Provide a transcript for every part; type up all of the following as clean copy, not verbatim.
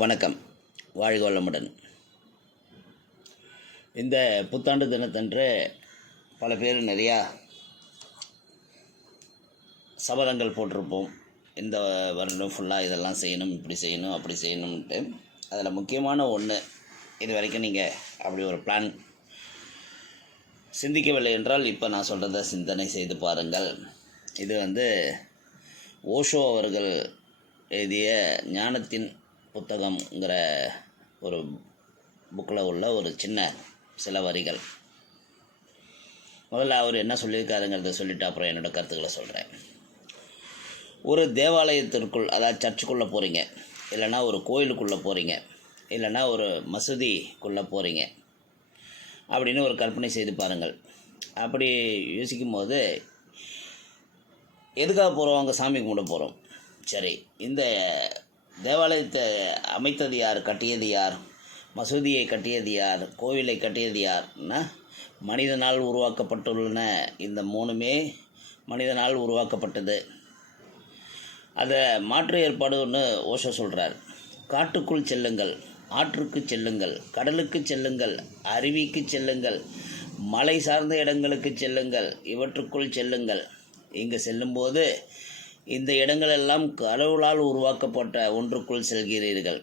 வணக்கம். வாழ்க வளமுடன். இந்த புத்தாண்டு தினத்தன்று பல பேர் நிறையா சபதங்கள் போட்டிருப்போம். இந்த வருடம் ஃபுல்லாக இதெல்லாம் செய்யணும், இப்படி செய்யணும், அப்படி செய்யணும்ன்ட்டு. அதில் முக்கியமான ஒன்று, இது வரைக்கும் நீங்கள் அப்படி ஒரு பிளான் சிந்திக்கவில்லை என்றால் இப்போ நான் சொல்கிறத சிந்தனை செய்து பாருங்கள். இது ஓஷோ அவர்கள் எழுதிய ஞானத்தின் புத்தகங்கிற ஒரு புக்கில் உள்ள ஒரு சில வரிகள். முதல்ல அவர் என்ன சொல்லியிருக்காருங்கிறத சொல்லிவிட்டு அப்புறம் என்னோடய கருத்துக்களை சொல்கிறேன். ஒரு தேவாலயத்திற்குள், அதாவது சர்ச்சுக்குள்ளே போகிறீங்க, இல்லைன்னா ஒரு கோயிலுக்குள்ளே போகிறீங்க, இல்லைன்னா ஒரு மசூதிக்குள்ளே போகிறீங்க அப்படின்னு ஒரு கற்பனை செய்து பாருங்கள். அப்படி யோசிக்கும் போது எதுக்காக போகிறோம்? அங்கே சாமி கும்பிட போகிறோம். சரி, இந்த தேவாலயத்தை அமைத்தது யார்? கட்டியது யார்? மசூதியை கட்டியது யார்? கோவிலை கட்டியது யார்னா மனிதனால் உருவாக்கப்பட்டுள்ளன. இந்த மூணுமே மனிதனால் உருவாக்கப்பட்டது. அதை மாற்று ஏற்பாடுன்னு ஓஷோ சொல்கிறார். காட்டுக்குள் செல்லுங்கள், ஆற்றுக்கு செல்லுங்கள், கடலுக்கு செல்லுங்கள், அருவிக்கு செல்லுங்கள், மலை சார்ந்த இடங்களுக்கு செல்லுங்கள், இவற்றுக்குள் செல்லுங்கள். இங்கு செல்லும்போது இந்த இடங்களெல்லாம் கடவுளால் உருவாக்கப்பட்ட ஒன்றுக்குள் செல்கிறீர்கள்.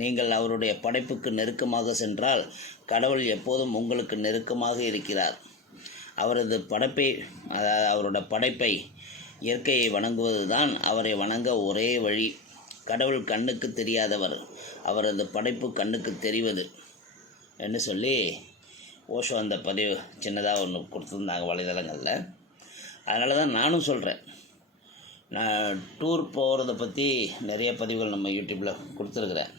நீங்கள் அவருடைய படைப்புக்கு நெருக்கமாக சென்றால் கடவுள் எப்போதும் உங்களுக்கு நெருக்கமாக இருக்கிறார். அவரோட படைப்பை, இயற்கையை வணங்குவது தான் அவரை வணங்க ஒரே வழி. கடவுள் கண்ணுக்கு தெரியாதவர், அவரது படைப்பு கண்ணுக்கு தெரிவது என்று சொல்லி ஓஷோ அந்த பதிவு சின்னதாக ஒன்று கொடுத்துருந்தாங்க வலைதளங்களில். அதனால தான் நானும் சொல்கிறேன். நான் டூர் போகிறத பற்றி நிறைய பதிவுகள் நம்ம யூடியூப்பில் கொடுத்துருக்குறேன்.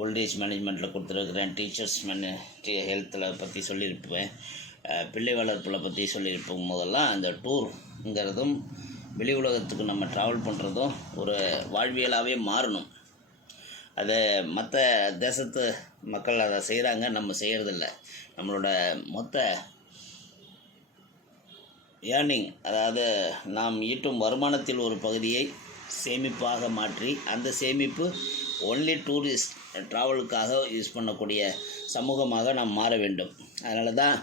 ஓல்டேஜ் மேனேஜ்மெண்ட்டில் கொடுத்துருக்குறேன், டீச்சர்ஸ் ஹெல்த்தில் பற்றி சொல்லியிருப்பேன், பிள்ளை வளர்ப்பில் பற்றி சொல்லியிருப்போம். போதெல்லாம் அந்த டூருங்கிறதும் வெளி உலகத்துக்கு நம்ம ட்ராவல் பண்ணுறதும் ஒரு வாழ்வியலாகவே மாறணும். அதை மற்ற தேசத்து மக்கள் அதை செய்கிறாங்க, நம்ம செய்கிறதில்ல. நம்மளோட மொத்த ஏர்னிங், அதாவது நாம் ஈட்டும் வருமானத்தில் ஒரு பகுதியை சேமிப்பாக மாற்றி அந்த சேமிப்பு ஒன்லி டூரிஸ்ட் ட்ராவலுக்காக யூஸ் பண்ணக்கூடிய சமூகமாக நாம் மாற வேண்டும். அதனால தான்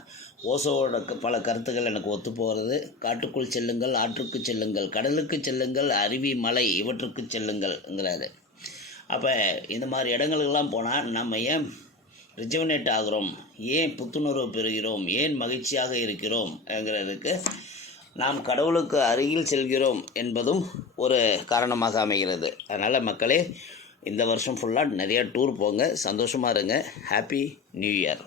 ஓஷோவோட பல கருத்துக்கள் எனக்கு ஒத்து போகிறது. காட்டுக்குள் செல்லுங்கள், ஆற்றுக்கு செல்லுங்கள், கடலுக்கு செல்லுங்கள், அருவி, மலை இவற்றுக்கு செல்லுங்கள்ங்கிறாரு. அப்போ இந்த மாதிரி இடங்களுக்கெல்லாம் போனால் நம்ம ஏன் ரிஜுவனேட் ஆகிறோம், ஏன் புத்துணர்வு பெறுகிறோம், ஏன் மகிழ்ச்சியாக இருக்கிறோம்ங்கிறதுக்கு நாம் கடவுளுக்கு அருகில் செல்கிறோம் என்பதும் ஒரு காரணமாக அமைகிறது. அதனால் மக்களே, இந்த வருஷம் ஃபுல்லாக நிறையா டூர் போங்க, சந்தோஷமாக இருங்க. Happy new year.